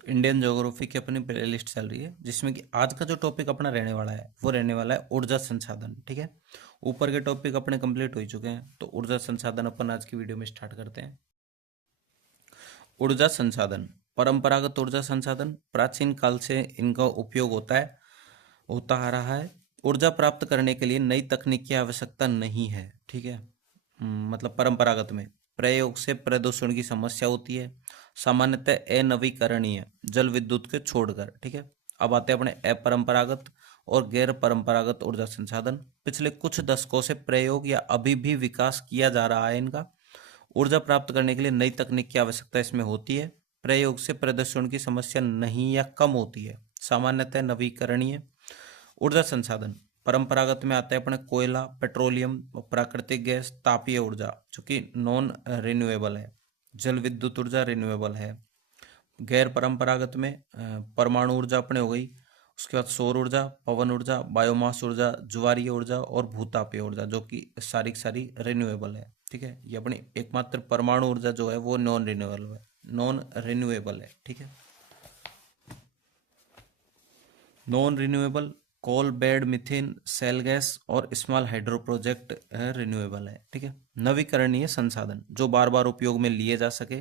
तो Indian geography की अपनी प्लेलिस्ट चल रही है, जिसमें कि आज का जो टॉपिक अपना रहने वाला है वो रहने वाला है ऊर्जा संसाधन। ठीक है, ऊपर के टॉपिक अपने कंप्लीट हो चुके हैं, तो ऊर्जा संसाधन अपन आज की वीडियो में स्टार्ट करते हैं। ऊर्जा संसाधन, परंपरागत ऊर्जा संसाधन प्राचीन काल से इनका उपयोग होता आ रहा है। ऊर्जा प्राप्त करने के लिए नई तकनीक की आवश्यकता नहीं है। ठीक है, मतलब परंपरागत में प्रयोग से प्रदूषण की समस्या होती है, सामान्यतः अनवीकरणीय जल विद्युत के छोड़कर। ठीक है, अब आते हैं अपने अपरंपरागत और गैर परंपरागत ऊर्जा संसाधन। पिछले कुछ दशकों से प्रयोग या अभी भी विकास किया जा रहा है इनका। ऊर्जा प्राप्त करने के लिए नई तकनीक की आवश्यकता इसमें होती है। प्रयोग से प्रदूषण की समस्या नहीं या कम होती है, सामान्यतः नवीकरणीय ऊर्जा संसाधन। परंपरागत में आता है अपने कोयला, पेट्रोलियम, प्राकृतिक गैस, तापीय ऊर्जा जो कि नॉन रिन्यूएबल है। जल विद्युत ऊर्जा रिन्यूएबल है। गैर परंपरागत में परमाणु ऊर्जा अपने हो गई, उसके बाद सौर ऊर्जा, पवन ऊर्जा, बायोमास ऊर्जा, ज्वारीय ऊर्जा और भूतापीय ऊर्जा जो कि सारी रिन्यूएबल है। ठीक है, ये अपनी एकमात्र परमाणु ऊर्जा जो है वो नॉन रिन्यूएबल है। ठीक है, non renewable coal bed, methane, shale gas और स्मॉल हाइड्रो प्रोजेक्ट रिन्यूएबल है। ठीक है, नवीकरणीय संसाधन जो बार बार उपयोग में लिए जा सके,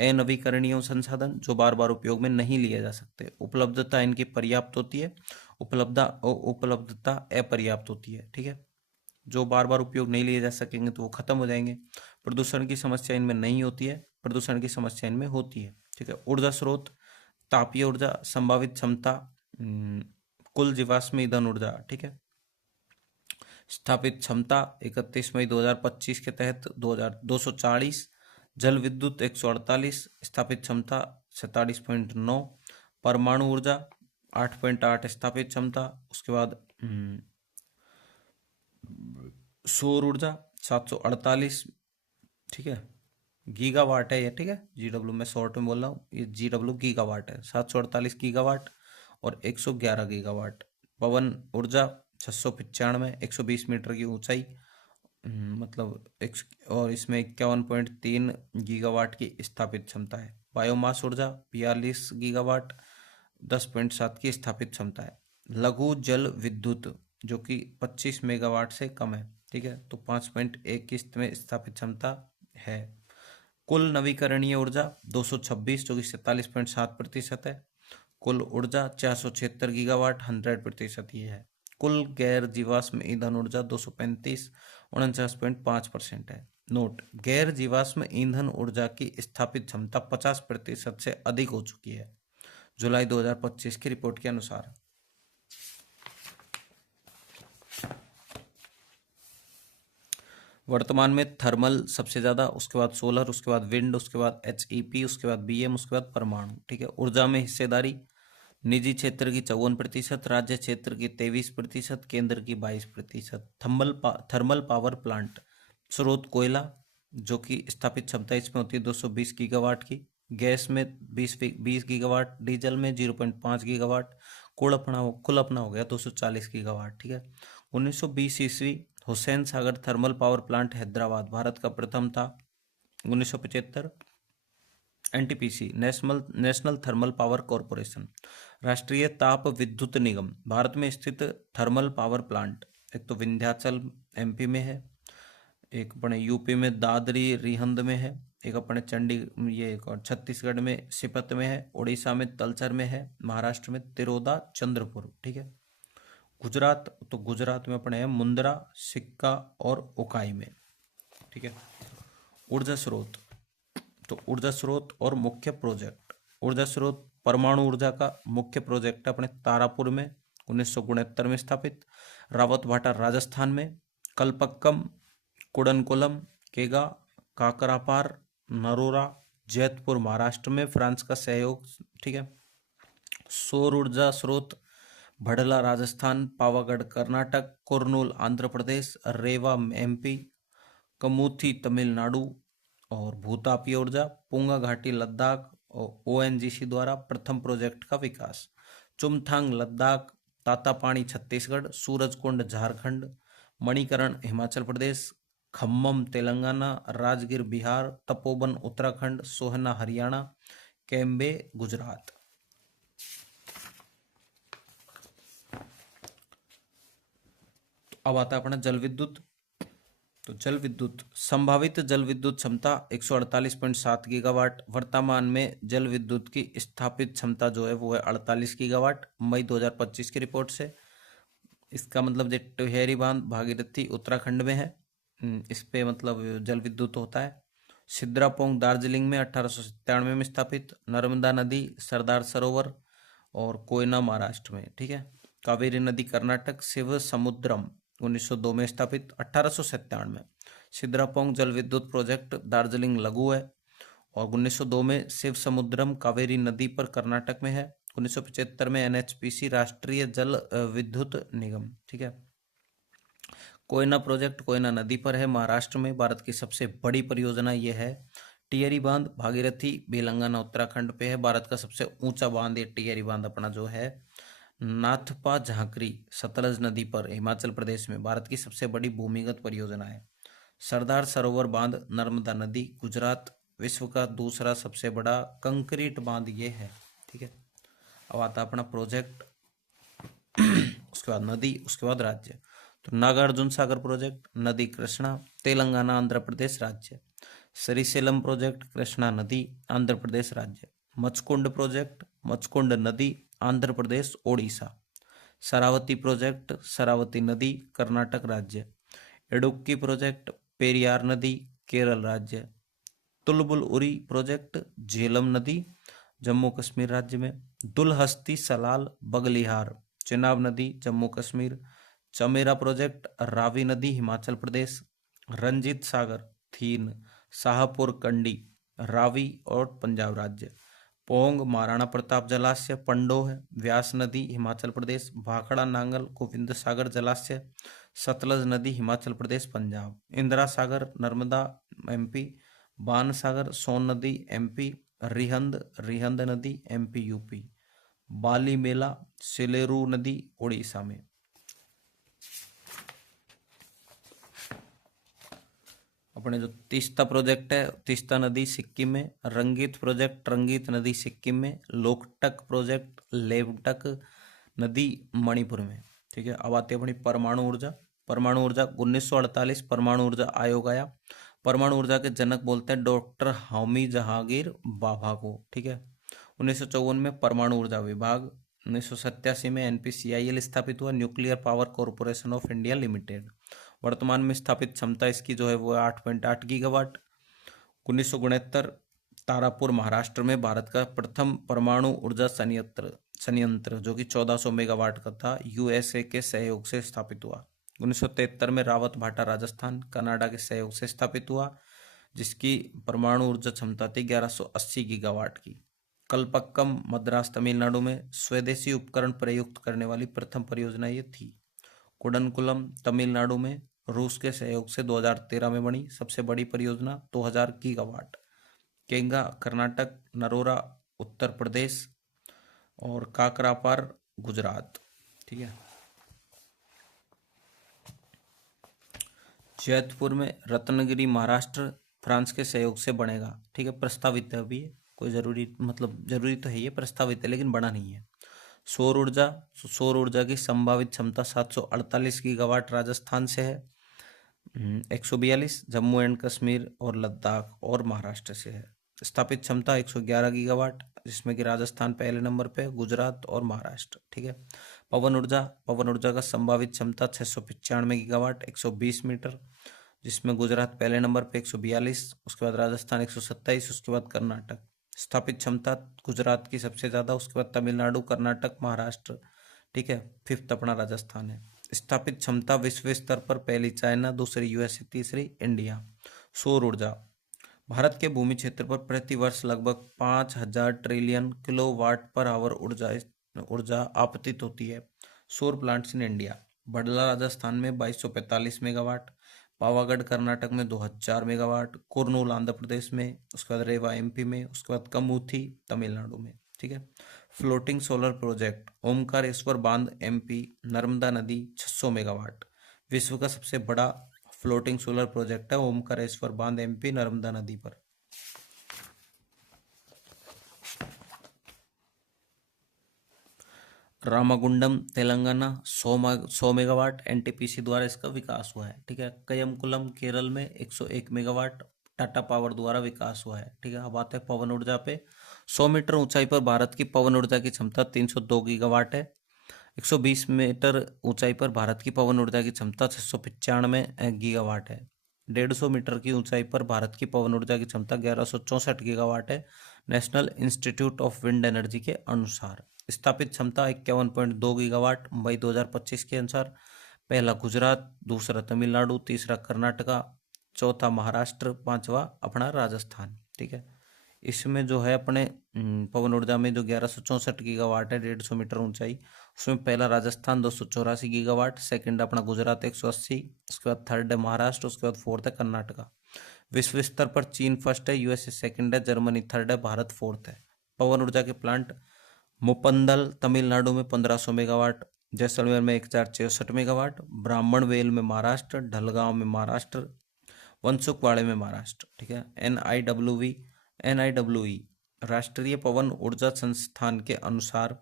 अनवीकरणीय संसाधन जो बार बार उपयोग में नहीं लिए जा सकते। उपलब्धता इनकी पर्याप्त होती है, उपलब्धता अपर्याप्त होती है। ठीक है, जो बार बार उपयोग नहीं लिए जा सकेंगे तो वो खत्म हो जाएंगे। प्रदूषण की समस्या इनमें नहीं होती है, प्रदूषण की समस्या इनमें होती है। ठीक है, ऊर्जा स्रोत, तापीय ऊर्जा, संभावित क्षमता, कुल जीवाश्म ईंधन ऊर्जा। ठीक है, स्थापित क्षमता 31 मई 2025 के तहत 2240, जल विद्युत 148, स्थापित क्षमता 47.9, परमाणु ऊर्जा 8.8 स्थापित क्षमता, उसके बाद सौर ऊर्जा 748। ठीक है, गीगावाट है ये। ठीक है, जीडब्ल्यू मैं शॉर्ट में बोल रहा हूँ, ये जीडब्ल्यू गीगावाट है। 748 गीगावाट और 111 गीगावाट। पवन ऊर्जा 695, 120 मीटर की ऊंचाई, मतलब और इसमें 51.3 गीगावाट की स्थापित क्षमता है। बायोमास ऊर्जा 42 गीगावाट, 10.7 की स्थापित क्षमता है। लघु जल विद्युत जो कि 25 मेगावाट से कम है। ठीक है, तो 5.1 की इसमें स्थापित क्षमता है। कुल नवीकरणीय ऊर्जा 226 जो कि 47.7% है। कुल ऊर्जा 476 गीगावाट, 100% ये है। कुल गैर जीवाश्म ईंधन ऊर्जा 235, 49.5% है। नोट, गैर जीवाश्म ईंधन ऊर्जा की स्थापित क्षमता 50% से अधिक हो चुकी है, जुलाई 2025 की रिपोर्ट के अनुसार। वर्तमान में थर्मल सबसे ज़्यादा, उसके बाद सोलर, उसके बाद विंड, उसके बाद HEP, उसके बाद BM, उसके बाद परमाणु। ठीक है, ऊर्जा में हिस्सेदारी निजी क्षेत्र की 54%, राज्य क्षेत्र की 23%, केंद्र की 22%। थर्मल पावर प्लांट, स्रोत कोयला जो कि स्थापित क्षमता इसमें होती है 220 गीगावाट की, गैस में 20 गीगावाट, डीजल में 0.5 गीगावाट, कुल अपना हो गया 240 गीगावाट। ठीक है, 1920 ईस्वी Hussain Sagar thermal power plant Hyderabad Bharat का प्रथम था। 1975 NTPC national thermal power corporation, राष्ट्रीय ताप विद्युत निगम भारत में स्थित थर्मल पावर प्लांट। एक तो विंध्याचल MP में है, एक अपने यूपी में दादरी रिहंद में है, एक अपने ये एक और छत्तीसगढ़ में सिपत में है, उड़ीसा में तलचर में है, महाराष्ट्र में तिरोदा चंद्रपुर। ठीक है, गुजरात में अपने है मुंद्रा, सिक्का और उकाई में। ठीक है, ऊर्जा स्रोत, तो ऊर्जा स्रोत और मुख्य प्रोजेक्ट। ऊर्जा स्रोत, परमाणु ऊर्जा का मुख्य प्रोजेक्ट अपने तारापुर में 1969 में स्थापित, रावतभाटा राजस्थान में, कलपक्कम, कुडनकुलम, केगा, काकरापार, नरोरा, जैतपुर महाराष्ट्र में, फ्रांस का सहयोग। ठीक है, सौर ऊर्जा स्रोत भड़ला राजस्थान, पावागढ़ कर्नाटक, कुरनूल आंध्र प्रदेश, रेवा MP, कमूथी तमिलनाडु। और भूतापीय ऊर्जा, पुंगा घाटी लद्दाख और ONGC द्वारा प्रथम प्रोजेक्ट का विकास, चुमथांग लद्दाख, तातापानी छत्तीसगढ़, सूरजकुंड झारखंड, मणिकरण हिमाचल प्रदेश, खम्मम तेलंगाना, राजगिर बिहार, तपोवन उत्तराखंड, सोहना हरियाणा, कैम्बे गुजरात। अब आता है अपना जल विद्युत। तो जल विद्युत संभावित जल विद्युत क्षमता 148.7 गीगावाट। वर्तमान में जल विद्युत की स्थापित क्षमता जो है वो है 48 गीगावाट मई 2025 की रिपोर्ट से। इसका मतलब जो टिहरी बांध भागीरथी उत्तराखंड में है, इस पे मतलब जल विद्युत होता है। सिद्रापोंग दार्जिलिंग में 1897 में स्थापित। नर्मदा नदी सरदार सरोवर और कोयना महाराष्ट्र में, ठीक है। कावेरी नदी कर्नाटक। शिव समुद्रम 1902 में स्थापित। 1897 में सिद्रापोंग जल विद्युत प्रोजेक्ट दार्जिलिंग लघु है और 1902 में शिव समुद्रम कावेरी नदी पर कर्नाटक में है। 1975 में एनएचपीसी राष्ट्रीय जल विद्युत निगम, ठीक है। कोयना प्रोजेक्ट कोयना नदी पर है महाराष्ट्र में। भारत की सबसे बड़ी परियोजना ये है। टिहरी बांध भागीरथी बेलंगाना उत्तराखंड पे है। भारत का सबसे ऊंचा बांध ये टिहरी बांध अपना जो है। नाथपा झांकरी सतलज नदी पर हिमाचल प्रदेश में भारत की सबसे बड़ी भूमिगत परियोजना है। सरदार सरोवर बांध नर्मदा नदी गुजरात, विश्व का दूसरा सबसे बड़ा कंक्रीट बांध ये है, ठीक है। अब आता अपना प्रोजेक्ट, उसके बाद नदी, उसके बाद राज्य। तो नागार्जुन सागर प्रोजेक्ट नदी कृष्णा, तेलंगाना आंध्र प्रदेश राज्य। श्रीशैलम प्रोजेक्ट कृष्णा नदी आंध्र प्रदेश राज्य। मचकुंड प्रोजेक्ट मचकुंड नदी आंध्र प्रदेश ओडिशा। शरावती प्रोजेक्ट शरावती नदी कर्नाटक राज्य। इडुक्की प्रोजेक्ट पेरियार नदी केरल राज्य। तुलबुल उरी प्रोजेक्ट झेलम नदी जम्मू कश्मीर राज्य में। दुलहस्ती सलाल बगलिहार चिनाब नदी जम्मू कश्मीर। चमेरा प्रोजेक्ट रावी नदी हिमाचल प्रदेश। रंजीत सागर थीन शाहपुर कंडी रावी और पंजाब राज्य। पोंग महाराणा प्रताप जलाशय पंडोह व्यास नदी हिमाचल प्रदेश। भाखड़ा नांगल गोविंद सागर जलाशय सतलज नदी हिमाचल प्रदेश पंजाब। इंदिरा सागर नर्मदा एमपी। बान सागर सोन नदी एमपी। रिहंद रिहंद नदी एमपी यूपी। बाली मेला सिलेरू नदी उड़ीसा में। अपने जो तीस्ता प्रोजेक्ट है तीस्ता नदी सिक्किम में। रंगीत प्रोजेक्ट रंगीत नदी सिक्किम में। लोकटक प्रोजेक्ट लेवटक नदी मणिपुर में, ठीक है। अब आती है अपनी परमाणु ऊर्जा। परमाणु ऊर्जा 1948 परमाणु ऊर्जा आयोग आया। परमाणु ऊर्जा के जनक बोलते हैं डॉक्टर होमी जहांगीर बाभा को, ठीक है। 1954 में परमाणु ऊर्जा विभाग। 1987 में एनपीसीआईएल स्थापित हुआ, nuclear power corporation of India limited. वर्तमान में स्थापित क्षमता इसकी जो है वो 8.8 गीगावाट। 1969 तारापुर महाराष्ट्र में भारत का प्रथम परमाणु ऊर्जा संयंत्र जो कि 1400 मेगावाट का था यूएसए के सहयोग से स्थापित हुआ। 1973 में रावत भाटा राजस्थान कनाडा के सहयोग से स्थापित हुआ, जिसकी परमाणु ऊर्जा क्षमता थी 1180 गीगावाट की। कलपक्कम मद्रास तमिलनाडु में स्वदेशी उपकरण प्रयुक्त करने वाली प्रथम परियोजना ये थी। कुडनकुलम तमिलनाडु में रूस के सहयोग से 2013 में बनी सबसे बड़ी परियोजना 2000 गीगावाट। केंगा कर्नाटक, नरोरा उत्तर प्रदेश और काकरापार गुजरात, ठीक है। जैतपुर में रत्नगिरी महाराष्ट्र फ्रांस के सहयोग से बनेगा, ठीक है। प्रस्तावित है अभी, कोई जरूरी मतलब जरूरी तो है, ये प्रस्तावित है लेकिन बना नहीं है। सौर ऊर्जा की संभावित क्षमता 748 गीगावाट राजस्थान से है। 142 जम्मू एंड कश्मीर और लद्दाख और महाराष्ट्र से है। स्थापित क्षमता 111 गीगावाट, जिसमें कि राजस्थान पहले नंबर पे, गुजरात और महाराष्ट्र, ठीक है। पवन ऊर्जा का संभावित क्षमता 695 गीगावाट 120 मीटर, जिसमें गुजरात पहले नंबर पे 142, उसके बाद राजस्थान 127, उसके बाद कर्नाटक। स्थापित क्षमता गुजरात की सबसे ज़्यादा, उसके बाद तमिलनाडु, कर्नाटक, महाराष्ट्र, ठीक है। फिफ्थ अपना राजस्थान है। स्थापित क्षमता विश्व स्तर पर पहली चाइना, दूसरी यूएसए, तीसरी इंडिया। सौर ऊर्जा भारत के भूमि क्षेत्र पर प्रति वर्ष लगभग 5000 ट्रिलियन किलोवाट पर आवर ऊर्जा आपतित होती है। सौर प्लांट्स इन इंडिया बडला राजस्थान में 2245 मेगावाट, पावागढ़ कर्नाटक में 2000 मेगावाट, कुरनूल आंध्र प्रदेश में, उसके बाद रेवा एमपी में, उसके बाद कमूथी तमिलनाडु में, ठीक है। फ्लोटिंग सोलर प्रोजेक्ट ओमकारेश्वर बांध एमपी नर्मदा नदी 600 मेगावाट। विश्व का सबसे बड़ा फ्लोटिंग सोलर प्रोजेक्ट है ओमकारेश्वर बांध एमपी नर्मदा नदी पर। रामागुंडम तेलंगाना 100 मेगावाट एनटीपीसी द्वारा इसका विकास हुआ है। ठीक है। कयमकुलम केरल में 101 मेगावाट टाटा पावर द्वारा विकास हुआ है। ठीक है। अब आते हैं पवन ऊर्जा पे। 100 मीटर ऊंचाई पर भारत की पवन ऊर्जा की क्षमता 302 गीगावाट है। 120 मीटर ऊंचाई पर भारत की पवन ऊर्जा की क्षमता 695 गीगावाट है। 150 मीटर की ऊंचाई पर भारत की पवन ऊर्जा की क्षमता 1164 गीगावाट है, national institute of wind energy के अनुसार। स्थापित क्षमता 51.2 गीगावाट मई 2025 के अनुसार। पहला गुजरात, दूसरा तमिलनाडु, तीसरा कर्नाटका, चौथा महाराष्ट्र, पांचवा अपना राजस्थान। ठीक है। इसमें जो है अपने पवन ऊर्जा में जो 1164 गीगावाट है 150 मीटर ऊंचाई, उसमें पहला राजस्थान 284 गीगावाट, सेकंड अपना गुजरात 180, उसके बाद थर्ड है महाराष्ट्र, उसके बाद फोर्थ है कर्नाटका। विश्व स्तर पर चीन फर्स्ट है, यूएसए सेकंड है, जर्मनी थर्ड है, भारत फोर्थ है। पवन ऊर्जा के प्लांट मुपंदल तमिलनाडु में 1500 मेगावाट, जैसलमेर में 1064 मेगावाट, ब्राह्मण वेल में महाराष्ट्र, ढलगांव में महाराष्ट्र, वनसुखवाड़े में महाराष्ट्र। ठीक है। एनआईडब्ल्यूई राष्ट्रीय पवन ऊर्जा संस्थान के अनुसार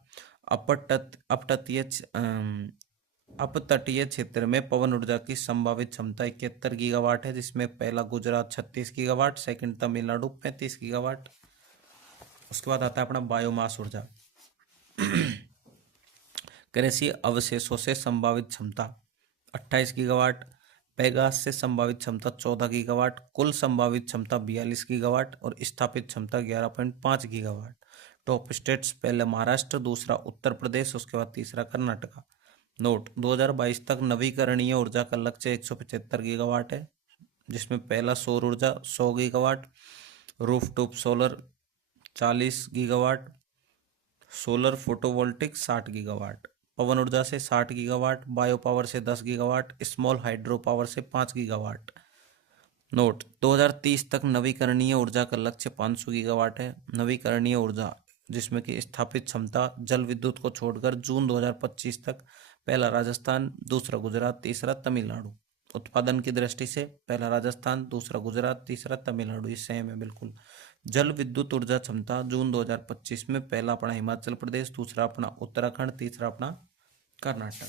अपतटीय क्षेत्र में पवन ऊर्जा की संभावित क्षमता 71 गीगावाट है, जिसमें पहला Gujarat 36 gigawatt, second Tamil Nadu 35 gigawatt. उसके बाद आता है अपना बायोमास ऊर्जा। कृषि अवशेषों से संभावित क्षमता 28 गीगावाट, पैगास से संभावित क्षमता 14 गीगावाट, कुल संभावित क्षमता 42 गीगावाट और स्थापित क्षमता 11.5 गीगावाट। टॉप स्टेट्स, पहले महाराष्ट्र, दूसरा उत्तर प्रदेश, उसके बाद तीसरा कर्नाटका। नोट, 2022 तक नवीकरणीय ऊर्जा का लक्ष्य 175 गीगावाट है, जिसमें पहला सौर ऊर्जा 100 gigawatt, rooftop solar 40 gigawatt, solar photovoltaic 60 gigawatt, पवन ऊर्जा से 60 गीगावाट, बायो पावर से 10 गीगावाट, स्मॉल हाइड्रो पावर से 5 गीगावाट। नोट, 2030 तक नवीकरणीय ऊर्जा का लक्ष्य 500 गीगावाट है। नवीकरणीय ऊर्जा जिसमें कि स्थापित क्षमता जल विद्युत को छोड़कर जून 2025 तक पहला राजस्थान, दूसरा गुजरात, तीसरा तमिलनाडु। उत्पादन की दृष्टि से पहला राजस्थान, दूसरा गुजरात, तीसरा तमिलनाडु, ये सेम है बिल्कुल। जल विद्युत ऊर्जा क्षमता जून 2025 में पहला अपना हिमाचल प्रदेश, दूसरा अपना उत्तराखंड, तीसरा अपना कर्नाटक।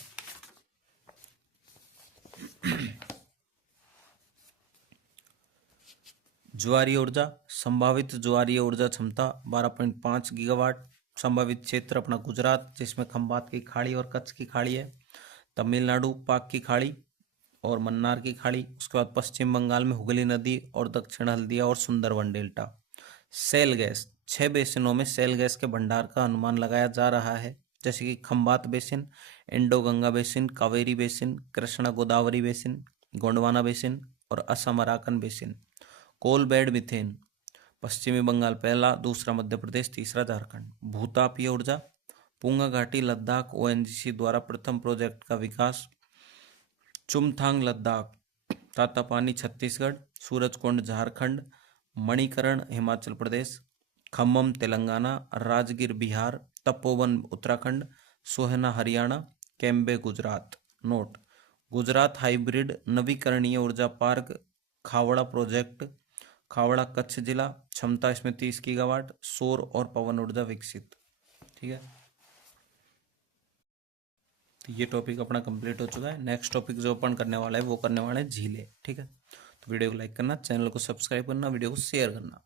ज्वारीय ऊर्जा, संभावित ज्वारीय ऊर्जा क्षमता 12.5 गीगावाट। संभावित क्षेत्र अपना गुजरात, जिसमें खंबात की खाड़ी और कच्छ की खाड़ी है, तमिलनाडु पाक की खाड़ी और मन्नार की खाड़ी, उसके बाद पश्चिम बंगाल में हुगली नदी और दक्षिण हल्दिया और सुंदरवन डेल्टा। सेल गैस, 6 बेसिनों में सेल गैस के भंडार का अनुमान लगाया जा रहा है, जैसे कि Khambhat basin, Indo Ganga basin, Kaveri basin, Krishna Godavari basin, Gondwana basin और Assam Arakan basin. Coal bed methane, पश्चिमी बंगाल पहला, दूसरा मध्य प्रदेश, तीसरा झारखंड। भूतापीय ऊर्जा, पुंगा घाटी लद्दाख ओएनजीसी द्वारा प्रथम प्रोजेक्ट का विकास, चुमथांग लद्दाख, तातापानी छत्तीसगढ़, सूरजकुंड झारखंड, मणिकरण हिमाचल प्रदेश, खम्मम तेलंगाना, राजगीर बिहार, तपोवन उत्तराखंड, सोहना हरियाणा, कैम्बे गुजरात। नोट, गुजरात हाइब्रिड नवीकरणीय ऊर्जा पार्क खावड़ा प्रोजेक्ट, खावड़ा कच्छ जिला, क्षमता इसमें 30 गीगावाट, सौर और पवन ऊर्जा विकसित। ठीक है। तो ये टॉपिक अपना कंप्लीट हो चुका है। नेक्स्ट टॉपिक जो अपन करने वाला है वो करने वाला है झीलें। ठीक है। तो वीडियो को लाइक करना, चैनल को सब्सक्राइब करना, वीडियो को शेयर करना।